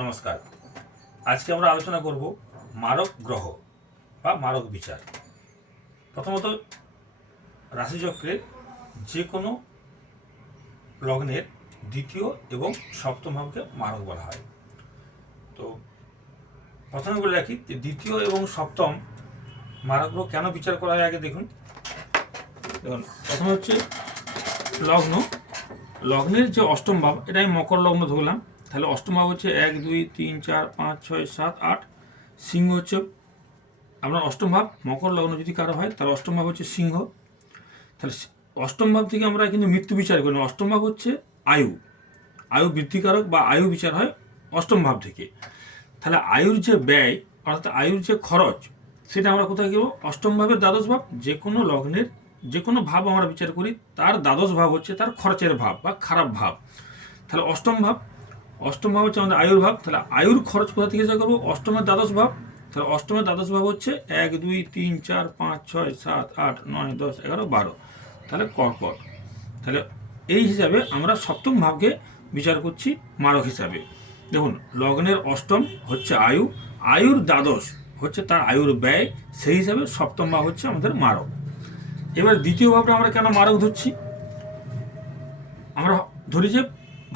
নমস্কার। আজকে আমরা আলোচনা করব মারক গ্রহ বা মারক বিচার। প্রথমত, রাশিচক্রের যে কোনো লগ্নের দ্বিতীয় এবং সপ্তম ভাবকে মারক বলা হয়। তো প্রথমে বলে রাখি যে দ্বিতীয় এবং সপ্তম মারক গ্রহ কেন বিচার করা হয় আগে দেখুন। প্রথমে হচ্ছে লগ্ন। লগ্নের যে অষ্টম ভাব, এটা আমি মকর লগ্ন ধরলাম, তাহলে অষ্টম ভাব হচ্ছে 1 2 3 4 5 6 7 8। সিংহ হচ্ছে আপনার অষ্টম ভাব। মকর লগ্ন যদি কারো হয় তার অষ্টম ভাব হচ্ছে সিংহ। তাহলে অষ্টম ভাব থেকে আমরা কিন্তু মৃত্যু বিচার করি না। অষ্টম ভাব হচ্ছে আয়ু, আয়ু বৃদ্ধিকারক বা আয়ু বিচার হয় অষ্টম ভাব থেকে। তাহলে আয়ুর যে ব্যয় অর্থাৎ আয়ুর যে খরচ, সেটা আমরা কোথায় গেব? অষ্টম ভাবের দ্বাদশ ভাব। যে কোনো লগ্নের যে কোনো ভাব আমরা বিচার করি, তার দ্বাদশ ভাব হচ্ছে তার খরচের ভাব বা খারাপ ভাব। তাহলে অষ্টম ভাব হচ্ছে আমাদের আয়ুর ভাব। তাহলে আয়ুর খরচ কোথা থেকে বিচার করবো? অষ্টমের দ্বাদশ ভাব। তাহলে অষ্টমের দ্বাদশ ভাব হচ্ছে 1 2 3 4 5 6 7 8 9 10 11 12। তাহলে কর্কট। তাহলে এই হিসাবে আমরা সপ্তম ভাবকে বিচার করছি মারক হিসাবে। দেখুন, লগ্নের অষ্টম হচ্ছে আয়ু, আয়ুর দ্বাদশ হচ্ছে তার আয়ুর ব্যয়, সেই হিসাবে সপ্তম ভাব হচ্ছে আমাদের মারক। এবার দ্বিতীয় ভাবটা আমরা কেন মারক ধরছি? আমরা ধরি যে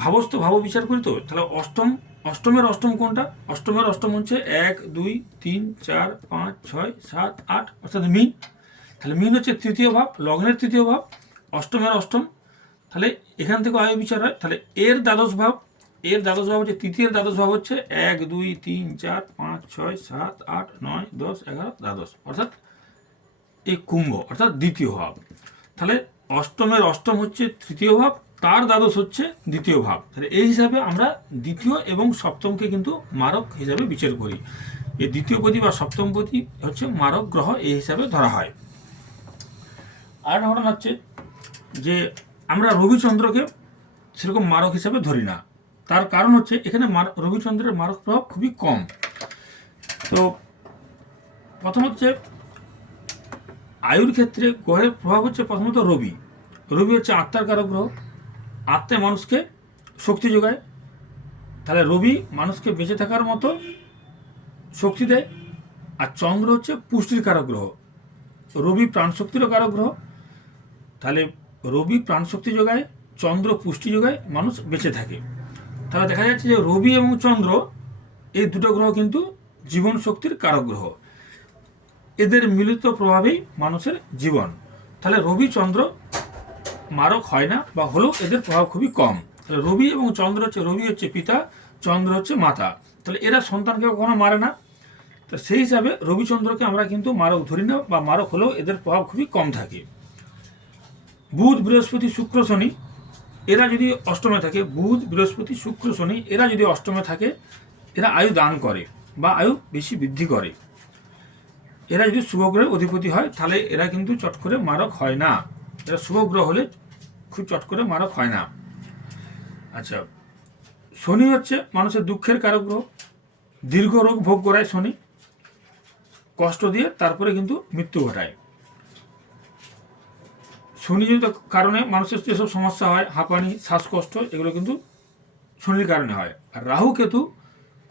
ভাবস্থ ভাব বিচার করি, তো তাহলে অষ্টমের অষ্টম কোনটা? অষ্টমের অষ্টম হচ্ছে 1 2 3 4 5 6 7 8, অর্থাৎ মিন। তাহলে মিন হচ্ছে তৃতীয় ভাব, লগ্নের তৃতীয় ভাব, অষ্টমের অষ্টম। তাহলে এখান থেকে আয়ু বিচার হয়। তাহলে এর দ্বাদশ ভাব হচ্ছে তৃতীয় দ্বাদশ ভাব হচ্ছে 1 2 3 4 5 6 7 8 9 10 11 দ্বাদশ, অর্থাৎ এই কুম্ভ অর্থাৎ দ্বিতীয় ভাব। তাহলে অষ্টমের অষ্টম হচ্ছে তৃতীয় ভাব, তার দ্বাদশ হচ্ছে দ্বিতীয় ভাব। তাহলে এই হিসাবে আমরা দ্বিতীয় এবং সপ্তমকে কিন্তু মারক হিসাবে বিচার করি। এই দ্বিতীয়পতি বা সপ্তমপতি হচ্ছে মারক গ্রহ, এই হিসাবে ধরা হয়। আর ঘটনা হচ্ছে যে আমরা রবিচন্দ্রকে সেরকম মারক হিসাবে ধরি না। তার কারণ হচ্ছে এখানে রবিচন্দ্রের মারক প্রভাব খুবই কম। তো প্রথম হচ্ছে আয়ুর ক্ষেত্রে গ্রহের প্রভাব হচ্ছে প্রথমত রবি হচ্ছে আত্মার কারক গ্রহ, আত্মায় মানুষকে শক্তি যোগায়। তাহলে রবি মানুষকে বেঁচে থাকার মতো শক্তি দেয়। আর চন্দ্র হচ্ছে পুষ্টির কারক গ্রহ, রবি প্রাণশক্তিরও কারক গ্রহ। তাহলে রবি প্রাণশক্তি যোগায়, চন্দ্র পুষ্টি যোগায়, মানুষ বেঁচে থাকে। তাহলে দেখা যাচ্ছে যে রবি এবং চন্দ্র এই দুটো গ্রহ কিন্তু জীবন শক্তির কারক গ্রহ। এদের মিলিত প্রভাবেই মানুষের জীবন। তাহলে রবি চন্দ্র মারক হয় না, বা হলেও এদের প্রভাব খুবই কম। তাহলে রবি এবং চন্দ্র হচ্ছে, রবি হচ্ছে পিতা, চন্দ্র হচ্ছে মাতা। তাহলে এরা সন্তানকে কখনো মারে না। তো সেই হিসাবে রবিচন্দ্রকে আমরা কিন্তু মারক ধরি না, বা মারক হলেও এদের প্রভাব খুবই কম থাকে। বুধ বৃহস্পতি শুক্র শনি এরা যদি অষ্টমে থাকে, বুধ বৃহস্পতি শুক্র শনি এরা যদি অষ্টমে থাকে, এরা আয়ু দান করে বা আয়ু বেশি বৃদ্ধি করে। এরা যদি শুভগ্রহের অধিপতি হয়, তাহলে এরা কিন্তু চট করে মারক হয় না। এরা শুভগ্রহ হলে খুব চট করে মারক হয় না। আচ্ছা, শনি হচ্ছে মানুষের দুঃখের কারক গ্রহ, দীর্ঘ রোগ ভোগ করায় শনি, কষ্ট দিয়ে তারপরে কিন্তু মৃত্যু ঘটায়। শনিজনিত কারণে মানুষের যেসব সমস্যা হয়, হাঁপানি, শ্বাসকষ্ট, এগুলো কিন্তু শনির কারণে হয়। আর রাহু কেতু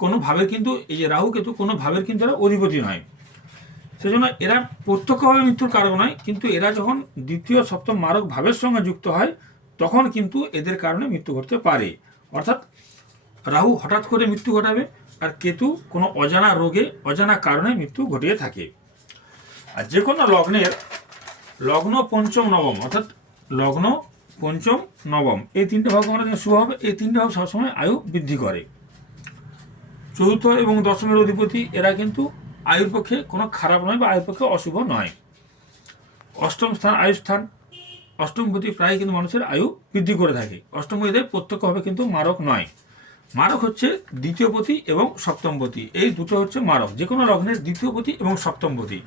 কোনো ভাবের কিন্তু, এই যে রাহু কেতু কোনো ভাবের কিন্তু এরা অধিপতি নয়, সেজন্য এরা প্রত্যক্ষভাবে মৃত্যুর কারণ নয়। কিন্তু এরা যখন দ্বিতীয় সপ্তম মারক ভাবের সঙ্গে যুক্ত হয়, তখন কিন্তু এদের কারণে মৃত্যু ঘটতে পারে। অর্থাৎ রাহু হঠাৎ করে মৃত্যু ঘটাবে, আর কেতু কোনো অজানা রোগে অজানা কারণে মৃত্যু ঘটিয়ে থাকে। আর যে কোনো লগ্নের লগ্ন পঞ্চম নবম, অর্থাৎ লগ্ন পঞ্চম নবম এই তিনটে ভাব আমরা শুভ হবে। এই তিনটে ভাব সবসময় আয়ু বৃদ্ধি করে। চতুর্থ এবং দশমের অধিপতি এরা কিন্তু আয়ুর পক্ষে কোনো খারাপ নয় বা আয়ুর পক্ষে অশুভ নয়। অষ্টম স্থান আয়ু স্থান, অষ্টমপতি প্রায় কিন্তু মানুষের আয়ু বৃদ্ধি করে থাকে। অষ্টমপতিদের প্রত্যক্ষভাবে কিন্তু মারক নয়। মারক হচ্ছে দ্বিতীয়পতি এবং সপ্তমপতি, এই দুটো হচ্ছে মারক। যে কোনো লগ্নের দ্বিতীয়পতি এবং সপ্তমপতি।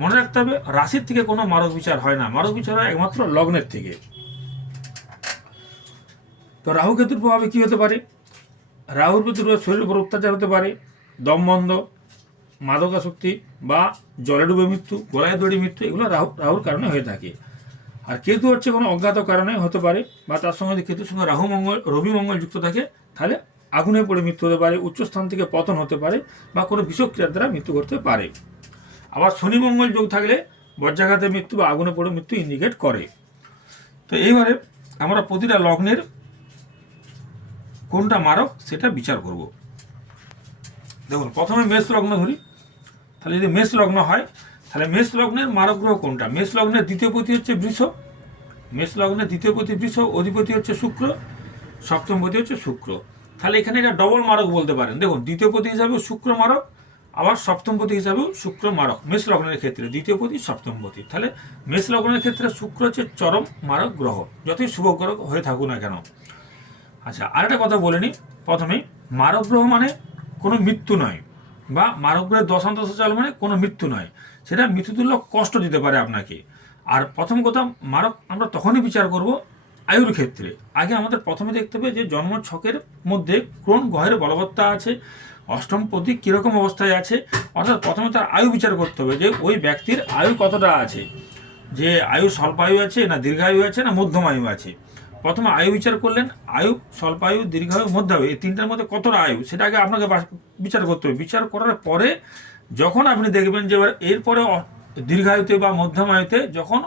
মনে রাখতে হবে, রাশির থেকে কোনো মারক বিচার হয় না, মারক বিচার হয় একমাত্র লগ্নের থেকে। তো রাহু কেতুর প্রভাবে কি হতে পারে? রাহুর প্রতি শরীরের উপর অত্যাচার হতে পারে, দমবন্ধ, মাদকাসক্তি বা জলে ডুবে মৃত্যু, গলায় দড়ি মৃত্যু, এগুলো রাহুর কারণে হয়ে থাকে। আর কেতু হচ্ছে কোনো অজ্ঞাত কারণে হতে পারে, বা তার সঙ্গে যদি কেতুর সঙ্গে রবি মঙ্গল যুক্ত থাকে, তাহলে আগুনে পড়ে মৃত্যু হতে পারে, উচ্চস্থান থেকে পতন হতে পারে, বা কোনো বিষক্রিয়ার দ্বারা মৃত্যু ঘটতে পারে। আবার শনি মঙ্গল যোগ থাকলে বজ্রাঘাতে মৃত্যু বা আগুনে পড়ে মৃত্যু ইন্ডিকেট করে। তো এইবারে আমরা প্রতিটা লগ্নের কোনটা মারক সেটা বিচার করব। দেখুন, প্রথমে মেষ লগ্ন ধরি। তাহলে যদি মেষ লগ্ন হয়, তাহলে মেষ লগ্নের মারক গ্রহ কোনটা? মেষ লগ্নের দ্বিতীয় পতি হচ্ছে বৃষ। মেষ লগ্নের দ্বিতীয় পতি বৃষ, অধিপতি হচ্ছে শুক্র, সপ্তম পতি হচ্ছে শুক্র। তাহলে এখানে এটা ডবল মারক বলতে পারেন। দেখুন, দ্বিতীয় পতি হিসাবেও শুক্র মারক, আবার সপ্তম পতি হিসাবেও শুক্র মারক। মেষ লগ্নের ক্ষেত্রে দ্বিতীয় পতি, সপ্তম পতি। তাহলে মেষ লগ্নের ক্ষেত্রে শুক্র হচ্ছে চরম মারক গ্রহ, যতই শুভ গ্রহ হয়ে থাকুক না কেন। আচ্ছা, আরেকটা কথা বলে নিই। প্রথমে, মারক গ্রহ মানে কোনো মৃত্যু নয়, বা মারক গ্রহের দশান্তদশা চল মানে কোনো মৃত্যু নয়, সেটা মৃত্যুতুল্য কষ্ট দিতে পারে আপনাকে। আর প্রথম কথা, মারক আমরা তখনই বিচার করব আয়ুর ক্ষেত্রে। আগে আমাদের প্রথমে দেখতে হবে যে জন্ম ছকের মধ্যে কোন গ্রহের বলবত্তা আছে, অষ্টম পতি কীরকম অবস্থায় আছে। অর্থাৎ প্রথমে তার আয়ু বিচার করতে হবে যে ওই ব্যক্তির আয়ু কতটা আছে, যে আয়ু স্বল্পায়ু আছে না দীর্ঘায়ু আছে না মধ্যম আয়ু আছে। প্রথমে আয়ু বিচার করলেন, আয়ু স্বল্পায়ু, দীর্ঘায়ু, মধ্যায়ু, এই তিনটার মধ্যে কতটা আয়ু সেটা আগে আপনাকে বিচার করতে হবে। বিচার করার পরে যখন আপনি দেখবেন যে এরপরে দীর্ঘায়ুতে বা মধ্যম আয়ুতে যখন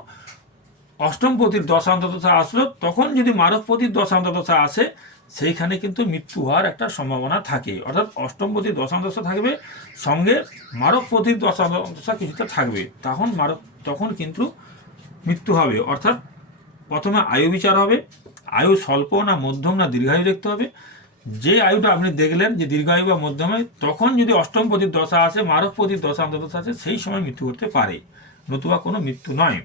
অষ্টমপতির দশান্তদশা আসলো, তখন যদি মারকপতির দশান্তদশা আসে, সেইখানে কিন্তু মৃত্যু হওয়ার একটা সম্ভাবনা থাকে। অর্থাৎ অষ্টমপতির দশান্তদশা থাকবে, সঙ্গে মারকপতির দশান্তদশা কিছুটা থাকবে, তখন কিন্তু মৃত্যু হবে। অর্থাৎ প্রথমে আয়ু বিচার হবে, আয়ু স্বল্প না মধ্যম না দীর্ঘায়ু দেখতে হবে। যে আয়ুটা আপনি দেখলেন যে দীর্ঘায়ু বা মধ্যমায়ু, তখন যদি অষ্টমপতির দশা আসে, মারকপতির দশান্তদশা আসে, সেই সময় মৃত্যু করতে পারে, নতুবা কোনো মৃত্যু নয়।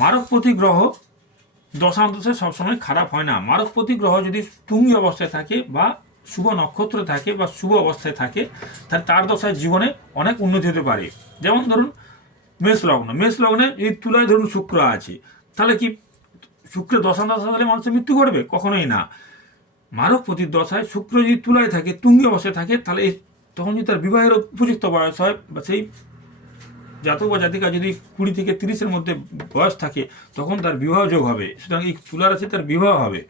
মারকপতি গ্রহ দশান্তদশা সবসময় খারাপ হয় না। মারকপতি গ্রহ যদি তুঙ্গি অবস্থায় থাকে বা শুভ নক্ষত্র থাকে বা শুভ অবস্থায় থাকে, তাহলে তার দশায় জীবনে অনেক উন্নতি হতে পারে। যেমন ধরুন মেষ লগ্ন, মেষ লগ্নে এই তুলায় ধরুন শুক্র আছে, তাহলে কি শুক্রের দশান্তদশা হলে মানুষের মৃত্যু ঘটবে? কখনোই না। মারকপতির দশায় শুক্র যদি তুলায় থাকে, তুঙ্গি অবস্থায় থাকে, তাহলে তখন যদি তার বিবাহের উপযুক্ত বয়স হয়, বা সেই জাতক বা জাতিকা যদি 20 থেকে 30-এর মধ্যে বয়স থাকে, তখন তার বিবাহ যোগ হবে। সুতরাং এই তুলা রাশি তার বিবাহ হবে,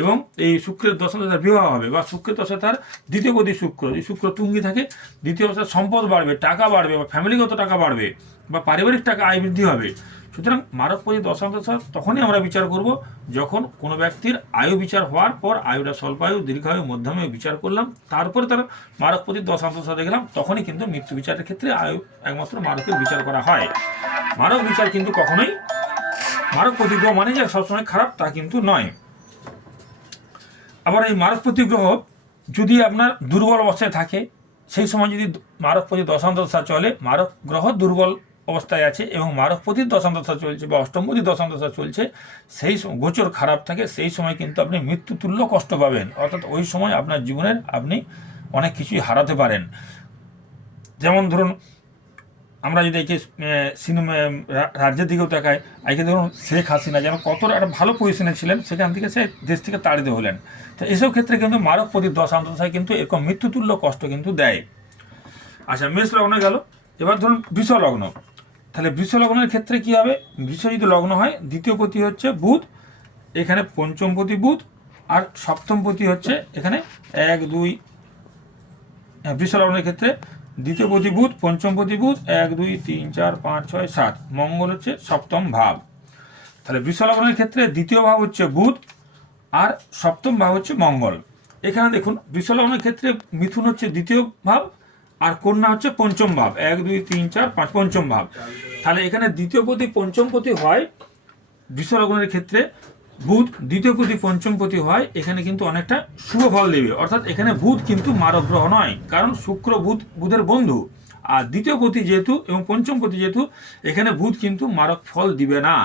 এবং এই শুক্রের দশায় তার বিবাহ হবে, বা শুক্রের দশায় তার দ্বিতীয় পতি শুক্র, যদি শুক্র তুঙ্গি থাকে, দ্বিতীয় অবস্থায় সম্পদ বাড়বে, টাকা বাড়বে, বা ফ্যামিলিগত টাকা বাড়বে, বা পারিবারিক টাকা আয় বৃদ্ধি হবে। সুতরাং মারকপতি দশান্তদশা তখনই আমরা বিচার করব যখন কোনো ব্যক্তির আয়ু বিচার হওয়ার পর, আয়ুটা স্বল্পায়ু, দীর্ঘায়ু, মধ্যমায়ু বিচার করলাম, তারপরে তার মারকপতির দশান্তদশা দেখলাম, তখনই কিন্তু মৃত্যু বিচারের ক্ষেত্রে আয়ু একমাত্র মারকের বিচার করা হয়। মারক বিচার কিন্তু কখনোই মারকপতি গ্রহ মানে যে সবসময় খারাপ তা কিন্তু নয়। আবার এই মারকপতি গ্রহ যদি আপনার দুর্বল অবস্থায় থাকে, সেই সময় যদি মারকপতি দশান্তদশা চলে, মারক গ্রহ দুর্বল অবস্থায় আছে এবং মারকপতির দশান্তদশা চলছে বা অষ্টমপতির দশান্তদশা চলছে, সেই গোচর খারাপ থাকে, সেই সময় কিন্তু আপনি মৃত্যুতুল্য কষ্ট পাবেন। অর্থাৎ ওই সময় আপনার জীবনের আপনি অনেক কিছুই হারাতে পারেন। যেমন ধরুন, আমরা যদি একে সিনেমা রাজ্যের দিকেও তাকাই, আজকে ধরুন শেখ হাসিনা যেন কতটা একটা ভালো পজিশনে ছিলেন, সেখান থেকে সে দেশ থেকে তাড়িত হলেন। তো এসব ক্ষেত্রে কিন্তু মারকপতির দশান্তদশায় কিন্তু এরকম মৃত্যুতুল্য কষ্ট কিন্তু দেয়। আচ্ছা, মেষ লগ্ন গেল। এবার ধরুন বৃষ লগ্ন। তাহলে বৃষ লগ্নের ক্ষেত্রে কি হবে? বৃষ যদি লগ্ন হয়, দ্বিতীয় পতি হচ্ছে বুধ, এখানে পঞ্চমপতি বুধ, আর সপ্তমপতি হচ্ছে এখানে 1 2, বৃষ লগ্নের ক্ষেত্রে দ্বিতীয়পতি বুধ, পঞ্চমপতি বুধ, 1 2 3 4 5 6 7, মঙ্গল হচ্ছে সপ্তম ভাব। তাহলে বৃষ লগ্নের ক্ষেত্রে দ্বিতীয় ভাব হচ্ছে বুধ, আর সপ্তম ভাব হচ্ছে মঙ্গল। এখানে দেখুন, বৃষ লগ্নের ক্ষেত্রে মিথুন হচ্ছে দ্বিতীয় ভাব, আর কন্যা হচ্ছে পঞ্চম ভাব, 1 2 3 4 5, পঞ্চম ভাব। তাহলে এখানে দ্বিতীয়পতি পঞ্চমপতি হয় বৃষ লগ্নের ক্ষেত্রে, বুধ দ্বিতীয়পতি পঞ্চমপতি হয়, এখানে কিন্তু অনেকটা শুভ ফল দেবে। অর্থাৎ এখানে বুধ কিন্তু মারক গ্রহ নয়, কারণ শুক্র বুধের বন্ধু, আর দ্বিতীয়পতি যেহেতু এবং পঞ্চমপতি যেহেতু, এখানে বুধ কিন্তু মারক ফল দিবে না।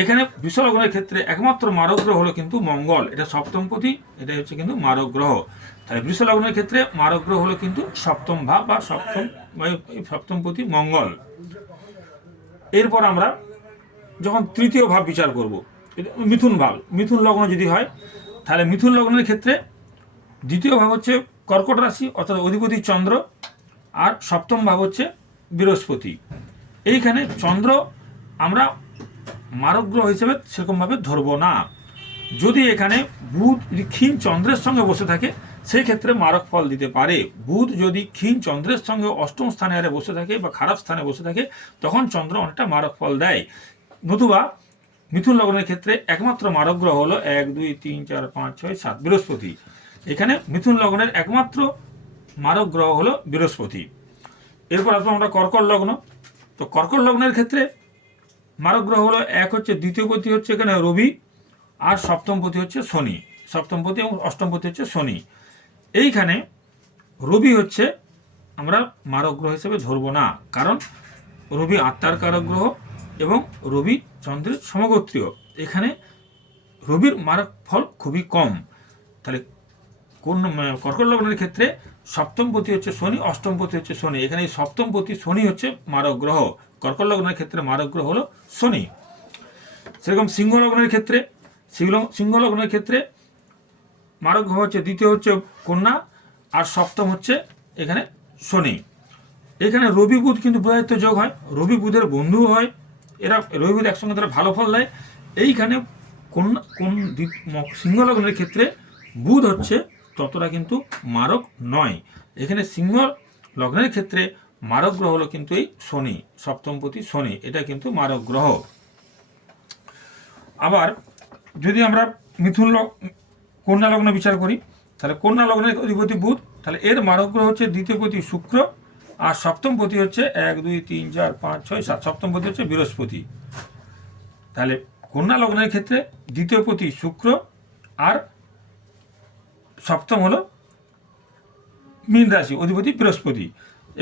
এখানে বৃষ লগ্নের ক্ষেত্রে একমাত্র মারক গ্রহ হলো কিন্তু মঙ্গল, এটা সপ্তমপতি, এটা হচ্ছে কিন্তু মারক গ্রহ। তাহলে বৃষ লগ্নের ক্ষেত্রে মারক গ্রহ হলো কিন্তু সপ্তম ভাব বা সপ্তমপতি মঙ্গল। এরপর আমরা যখন তৃতীয় ভাব বিচার করব, মিথুন ভাব, মিথুন লগ্ন যদি হয়, তাহলে মিথুন লগ্নের ক্ষেত্রে দ্বিতীয় ভাব হচ্ছে কর্কট রাশি, অর্থাৎ অধিপতি চন্দ্র, আর সপ্তম ভাব হচ্ছে বৃহস্পতি। এইখানে চন্দ্র আমরা মারক গ্রহ হিসেবে সেরকমভাবে ধরবো না। যদি এখানে বুধ যদি ক্ষীণ চন্দ্রের সঙ্গে বসে থাকে, সেই ক্ষেত্রে মারক ফল দিতে পারে। বুধ যদি ক্ষীণ চন্দ্রের সঙ্গে অষ্টম স্থানে আরে বসে থাকে বা খারাপ স্থানে বসে থাকে তখন চন্দ্র অনেকটা মারক ফল দেয়। নতুবা মিথুন লগ্নের ক্ষেত্রে একমাত্র মারক গ্রহ হলো 1 2 3 4 5 6 7 বৃহস্পতি। এখানে মিথুন লগ্নের একমাত্র মারক গ্রহ হলো বৃহস্পতি। এরপর আসবো আমরা কর্কট লগ্ন। তো কর্কট লগ্নের ক্ষেত্রে মারক গ্রহ হলো এক হচ্ছে দ্বিতীয়পতি হচ্ছে এখানে রবি, আর সপ্তমপতি হচ্ছে শনি। সপ্তমপতি এবং অষ্টমপতি হচ্ছে শনি। এইখানে রবি হচ্ছে আমরা মারক গ্রহ হিসেবে ধরবো না, কারণ রবি আত্মার কারক গ্রহ এবং রবি চন্দ্রের সমগোত্রীয়। এখানে রবির মারক ফল খুবই কম। তাহলে কোন কর্কট লগ্নের ক্ষেত্রে সপ্তমপতি হচ্ছে শনি, অষ্টমপতি হচ্ছে শনি। এখানে এই সপ্তমপতি শনি হচ্ছে মারক গ্রহ। কর্কট লগ্নের ক্ষেত্রে মারক গ্রহ হলো শনি। সেরকম সিংহ লগ্নের ক্ষেত্রে সিংহ লগ্নের ক্ষেত্রে মারক গ্রহ হচ্ছে দ্বিতীয় হচ্ছে কন্যা, আর সপ্তম হচ্ছে এখানে শনি। এখানে রবি বুধ কিন্তু বুধাদিত্য যোগ হয়, রবি বুধের বন্ধুও হয়, এরা রবি বুধ একসঙ্গে তারা ভালো ফল দেয়। এইখানে সিংহ লগ্নের ক্ষেত্রে বুধ হচ্ছে ততটা কিন্তু মারক নয়। এখানে সিংহ লগ্নের ক্ষেত্রে মারক গ্রহ হলো কিন্তু এই শনি, সপ্তমপতি শনি, এটা কিন্তু মারক গ্রহ। আবার যদি আমরা কন্যা লগ্ন বিচার করি, তাহলে কন্যা লগ্নের অধিপতি বুধ, তাহলে এর মারক গ্রহ হচ্ছে দ্বিতীয়পতি শুক্র, আর সপ্তমপতি হচ্ছে 1 2 3 4 5 6 7, সপ্তমপতি হচ্ছে বৃহস্পতি। তাহলে কন্যা লগ্নের ক্ষেত্রে দ্বিতীয়পতি শুক্র আর সপ্তম হলো মীন রাশি, অধিপতি বৃহস্পতি।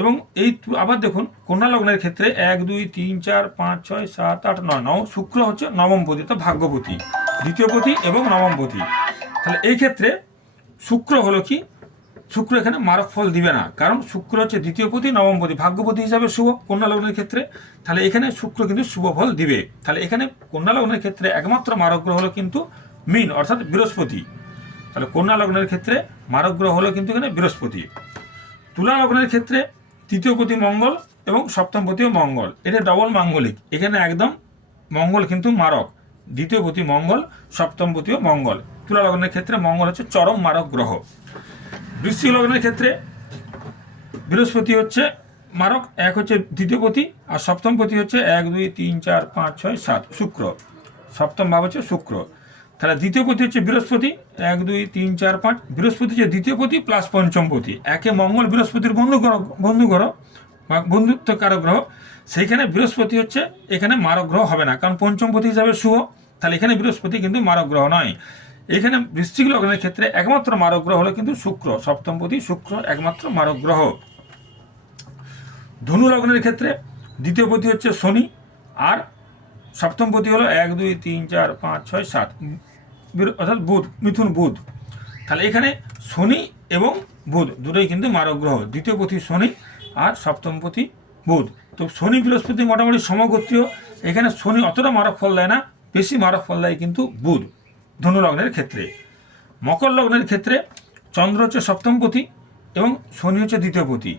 এবং এই আবার দেখুন কন্যা লগ্নের ক্ষেত্রে 1 2 3 4 5 6 7 8 9, শুক্র হচ্ছে নবমপতি, তো ভাগ্যপতি, দ্বিতীয়পতি এবং নবমপতি। তাহলে এই ক্ষেত্রে শুক্র হলো কি, শুক্র এখানে মারক ফল দিবে না, কারণ শুক্র হচ্ছে দ্বিতীয়পতি নবমপতি, ভাগ্যপতি হিসাবে শুভ কন্যা লগ্নের ক্ষেত্রে। তাহলে এখানে শুক্র কিন্তু শুভ ফল দিবে। তাহলে এখানে কন্যা লগ্নের ক্ষেত্রে একমাত্র মারক গ্রহ হলো কিন্তু মীন অর্থাৎ বৃহস্পতি। তাহলে কন্যা লগ্নের ক্ষেত্রে মারক গ্রহ হলো কিন্তু এখানে বৃহস্পতি। তুলা লগ্নের ক্ষেত্রে তৃতীয়পতি মঙ্গল এবং সপ্তমপতিও মঙ্গল, এটা ডবল মাঙ্গলিক। এখানে একদম মঙ্গল কিন্তু মারক, দ্বিতীয়পতি মঙ্গল, সপ্তমপতিও মঙ্গল। তুলা লগ্নের ক্ষেত্রে মঙ্গল হচ্ছে চরম মারক গ্রহ। বৃশ্চিক লগ্নের ক্ষেত্রে বৃহস্পতি হচ্ছে মারক, এক হচ্ছে দ্বিতীয়পতি, আর সপ্তমপতি হচ্ছে 1 2 3 4 5 6 7 শুক্র, সপ্তম ভাব হচ্ছে শুক্র। তাহলে দ্বিতীয়পতি হচ্ছে বৃহস্পতি, 1 2 3 4 5, বৃহস্পতি হচ্ছে দ্বিতীয়পতি প্লাস পঞ্চমপতি, একে মঙ্গল বৃহস্পতির বন্ধু গ্রহ বা বন্ধুত্বকারক গ্রহ। সেইখানে বৃহস্পতি হচ্ছে এখানে মারক গ্রহ হবে না, কারণ পঞ্চমপতি হিসাবে শুভ। তাহলে এখানে বৃহস্পতি কিন্তু মারক গ্রহ নয়। এখানে বৃশ্চিক লগ্নের ক্ষেত্রে একমাত্র মারক গ্রহ হলো কিন্তু শুক্র, সপ্তমপতি শুক্র একমাত্র মারক গ্রহ। ধনু লগ্নের ক্ষেত্রে দ্বিতীয়পতি হচ্ছে শনি, আর সপ্তমপতি হলো 1 2 3 4 5 6 7, অর্থাৎ বুধ, মিথুন বুধ। তাহলে এখানে শনি এবং বুধ দুটোই কিন্তু মারক গ্রহ, দ্বিতীয়পতি শনি আর সপ্তমপতি বুধ। তো শনি বৃহস্পতি মোটামুটি সমগোত্রীয়। এখানে শনি অতটা মারক ফল দেয় না, বেশি মারক ফল দেয় কিন্তু বুধ ধনু লগ্নের ক্ষেত্রে। মকর লগ্নের ক্ষেত্রে চন্দ্র হচ্ছে সপ্তমপতি এবং শনি হচ্ছে দ্বিতীয়পতি।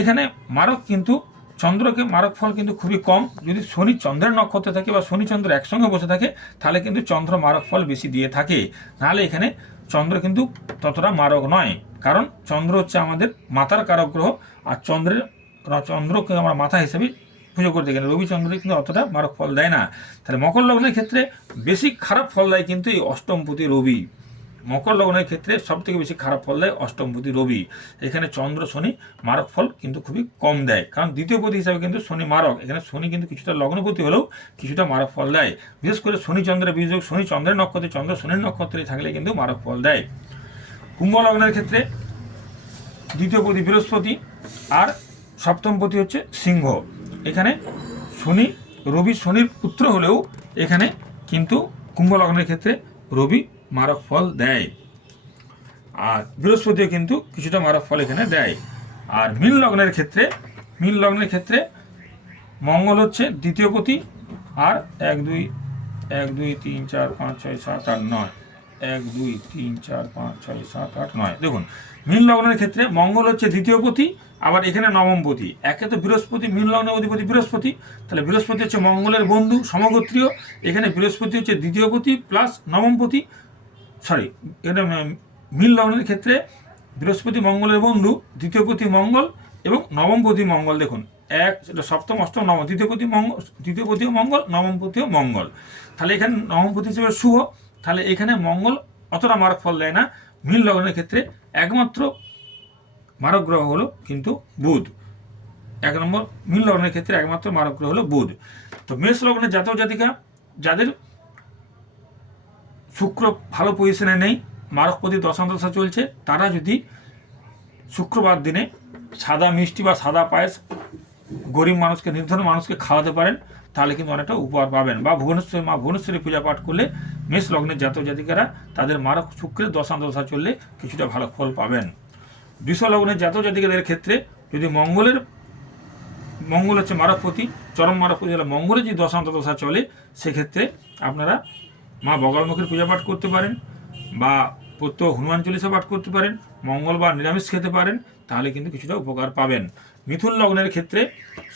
এখানে মারক কিন্তু চন্দ্রকে মারক ফল কিন্তু খুবই কম। যদি শনি চন্দ্রের নক্ষত্রে থাকে বা শনি চন্দ্র একসঙ্গে বসে থাকে তাহলে কিন্তু চন্দ্র মারক ফল বেশি দিয়ে থাকে, নাহলে এখানে চন্দ্র কিন্তু ততটা মারক নয়, কারণ চন্দ্র হচ্ছে আমাদের মাতার কারক গ্রহ, আর চন্দ্রকে আমরা মাথা হিসেবে পুজো করতে গেলে রবিচন্দ্র কিন্তু অতটা মারক ফল দেয় না। তাহলে মকর লগ্নের ক্ষেত্রে বেশি খারাপ ফল দেয় কিন্তু এই অষ্টমপতি রবি। মকর লগ্নের ক্ষেত্রে সব থেকে বেশি খারাপ ফল দেয় অষ্টমপতি রবি। এখানে চন্দ্র শনি মারক ফল কিন্তু খুবই কম দেয়, কারণ দ্বিতীয়পতি হিসাবে কিন্তু শনি মারক। এখানে শনি কিন্তু কিছুটা লগ্নপতি হলেও কিছুটা মারক ফল দেয়। বিশেষ করে শনি চন্দ্রের বিযোগ, শনি চন্দ্রের নক্ষত্রে, চন্দ্র শনির নক্ষত্রে থাকলে কিন্তু মারক ফল দেয়। কুম্ভ লগ্নের ক্ষেত্রে দ্বিতীয়পতি বৃহস্পতি আর সপ্তমপতি হচ্ছে সিংহ। এখানে শনি রবি শনির পুত্র হলেও এখানে কিন্তু কুম্ভ লগ্নের ক্ষেত্রে রবি মারক ফল দেয়, আর বৃহস্পতিও কিন্তু কিছুটা মারক ফল এখানে দেয়। আর মীন লগ্নের ক্ষেত্রে মঙ্গল হচ্ছে দ্বিতীয়পতি, আর 1 2 3 4 5 6 7 8 9, 1 2 3 4 5 6 7 8 9। দেখুন মীন লগ্নের ক্ষেত্রে মঙ্গল হচ্ছে দ্বিতীয়পতি, আবার এখানে নবমপতি। একে তো বৃহস্পতি, মীন লগ্নের অধিপতি বৃহস্পতি, তাহলে বৃহস্পতি হচ্ছে মঙ্গলের বন্ধু সমগোত্রীয়। এখানে বৃহস্পতি হচ্ছে দ্বিতীয়পতি প্লাস নবমপতি, এখানে মীন লগ্নের ক্ষেত্রে বৃহস্পতি মঙ্গলের বন্ধু, দ্বিতীয়পতি মঙ্গল এবং নবমপতি মঙ্গল। দেখুন এক সপ্তম অষ্টম নবম, দ্বিতীয়পতিও মঙ্গল, নবমপতিও মঙ্গল। তাহলে এখানে নবমপতি হিসেবে শুভ, তাহলে এখানে মঙ্গল অতটা মারক ফল দেয় না। মীন লগ্নের ক্ষেত্রে একমাত্র মারক গ্রহ হলো কিন্তু বুধ। এক নম্বর মীন লগ্নের ক্ষেত্রে একমাত্র মারক গ্রহ হলো বুধ। তো মেষ লগ্নের জাতক জাতিকা যাদের শুক্র ভালো পজিশনে নেই, মারকপতি দশান্তদশা চলছে, তারা যদি শুক্রবার দিনে সাদা মিষ্টি বা সাদা পায়েস গরিব মানুষকে, নির্ধন মানুষকে খাওয়াতে পারেন, তাহলে কিন্তু অনেকটা উপহার পাবেন। বা ভুবনেশ্বরী মা ভুবনেশ্বরী পূজা পাঠ করলে মেষ লগ্নের জাতক জাতিকারা তাদের মারক শুক্রের দশান্তদশা চললে কিছুটা ভালো ফল পাবেন। বৃষ লগ্নের জাতক জাতিকাদের ক্ষেত্রে যদি মঙ্গল হচ্ছে মারকপতি, চরম মারকপতি হলে মঙ্গলের যে দশান্তদশা চলে, সেক্ষেত্রে আপনারা মা বগলমুখীর পূজা পাঠ করতে পারেন বা প্রত্যহ হনুমান চল্লিশা পাঠ করতে পারেন, মঙ্গলবার নিরামিষ খেতে পারেন, তাহলে কিন্তু কিছুটা উপকার পাবেন। মিথুন লগ্নের ক্ষেত্রে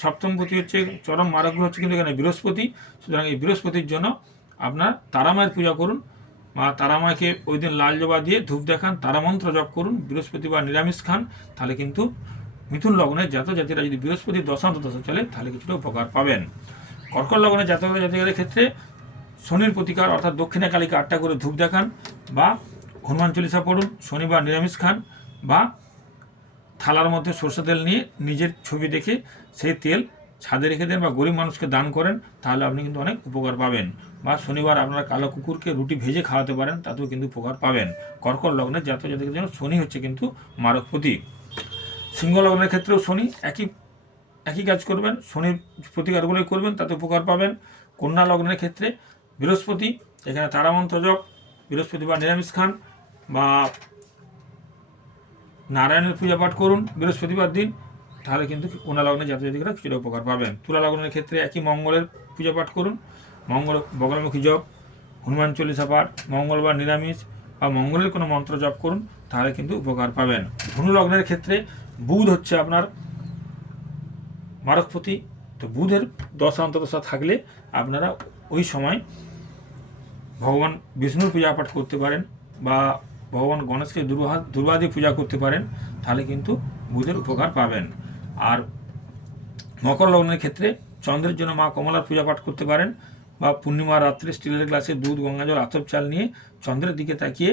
সপ্তমপতি হচ্ছে চরম মারক গ্রহ হচ্ছে কিন্তু এখানে বৃহস্পতি। সুতরাং এই বৃহস্পতির জন্য আপনার তারামায়ের পূজা করুন, মা তারামাকে ওই দিন লাল জবা দিয়ে ধূপ দেখান, তারামন্ত্র জপ করুন, বৃহস্পতিবার নিরামিষ খান, তাহলে কিন্তু মিথুন লগ্নের জাতক জাতিরা যদি বৃহস্পতির দশান্তদশা চলে তাহলে কিছুটা উপকার পাবেন। কর্কট লগ্নের জাতক জাতিকাদের ক্ষেত্রে শনির প্রতিকার অর্থাৎ দক্ষিণা কালীকে 8টা করে ধূপ দেখান বা হনুমান চল্লিশা পড়ুন, শনিবার নিরামিষ খান বা থালার মধ্যে সরষে তেল নিয়ে নিজের ছবি দেখে সেই তেল ছাদে রেখে দেন বা গরিব মানুষকে দান করেন, তাহলে আপনি কিন্তু অনেক উপকার পাবেন। বা শনিবার আপনারা কালো কুকুরকে রুটি ভেজে খাওয়াতে পারেন, তাতেও কিন্তু উপকার পাবেন। কর্কট লগ্নের জাতক জাতিকাদের জন্য শনি হচ্ছে কিন্তু মারকপতি। সিংহ লগ্নের ক্ষেত্রেও শনি একই কাজ করবেন, শনির প্রতিকারগুলোই করবেন, তাতে উপকার পাবেন। কন্যা লগ্নের ক্ষেত্রে বৃহস্পতি, এখানে তারামন্ত্র জপ, বৃহস্পতিবার নিরামিষ খান বা নারায়ণের পূজা পাঠ করুন বৃহস্পতিবার দিন, তাহলে কিন্তু কন্যা লগ্নের জাতক জাতিকারা কিছুটা উপকার পাবেন। তুলা লগ্নের ক্ষেত্রে একই মঙ্গলের পূজা পাঠ করুন, মঙ্গল বগলমুখী জপ, হনুমান চল্লিশা পাঠ, মঙ্গলবার নিরামিষ বা মঙ্গলের কোনো মন্ত্র জপ করুন, তাহলে কিন্তু উপকার পাবেন। ধনু লগ্নের ক্ষেত্রে বুধ হচ্ছে আপনার মারকপতি। তো বুধের দশান্তদশা থাকলে আপনারা ওই সময় ভগবান বিষ্ণুর পূজা পাঠ করতে পারেন বা ভগবান গণেশকে দুর্বা দিয়ে পূজা করতে পারেন, তাহলে কিন্তু বুধের উপকার পাবেন। আর মকর লগ্নের ক্ষেত্রে চন্দ্রের জন্য মা কমলার পূজা পাঠ করতে পারেন বা পূর্ণিমা রাত্রে স্টিলের গ্লাসে দুধ, গঙ্গাজল, আতপ চাল নিয়ে চন্দ্রের দিকে তাকিয়ে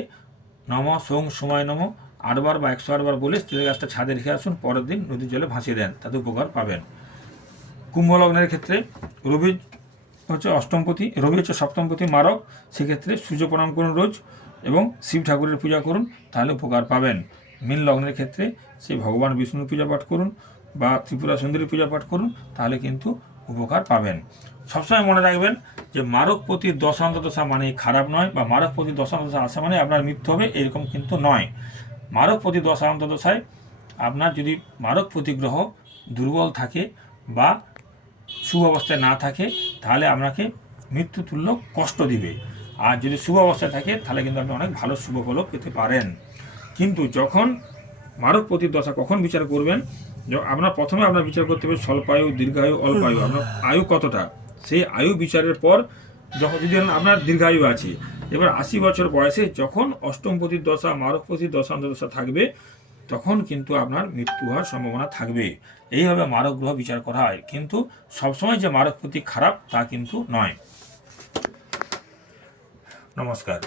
নম সোং সময় নম 8 বার বা 108 বার বলে স্টিলের গ্লাসটা ছাদে রেখে আসুন, পরের দিন নদীর জলে ভাসিয়ে দেন, তাতে উপকার পাবেন। কুম্ভ লগ্নের ক্ষেত্রে রবি হচ্ছে অষ্টমপতি, রবি হচ্ছে সপ্তমপতি মারক, সেক্ষেত্রে সূর্য প্রণাম করুন রোজ এবং শিব ঠাকুরের পূজা করুন, তাহলে উপকার পাবেন। মীন লগ্নের ক্ষেত্রে সেই ভগবান বিষ্ণুর পূজা পাঠ করুন বা ত্রিপুরা সুন্দরী পূজা পাঠ করুন, তাহলে কিন্তু উপকার পাবেন। সবসময় মনে রাখবেন যে মারকপতির দশান্তদশা মানে খারাপ নয়, বা মারকপতির দশান্তদশা আসা মানে আপনার মৃত্যু হবে, এরকম কিন্তু নয়। মারকপতি দশান্তদশায় আপনার যদি মারকপতি গ্রহ দুর্বল থাকে বা শুভ অবস্থায় না থাকে, তাহলে আপনাকে মৃত্যুতুল্য কষ্ট দিবে। আর যদি শুভ অবস্থায় থাকে তাহলে কিন্তু আপনি অনেক ভালো শুভ ফলও পেতে পারেন। কিন্তু যখন মারকপতির দশা কখন বিচার করবেন, আপনার প্রথমে আপনার বিচার করতে হবে স্বল্পায়ু, দীর্ঘায়ু, অল্পায়ু, আপনার আয়ু কতটা, সেই আয়ু বিচারের পর যখন যদি আপনার দীর্ঘায়ু আছে, এবার 80 বছর বয়সে যখন অষ্টমপতির দশা, মারকপতির দশা থাকবে, তখন কিন্তু আপনার মৃত্যু হওয়ার সম্ভাবনা থাকবে। এইভাবে মারক গ্রহ বিচার করা হয়, কিন্তু সবসময় যে মারকপতি খারাপ তা কিন্তু নয়। নমস্কার।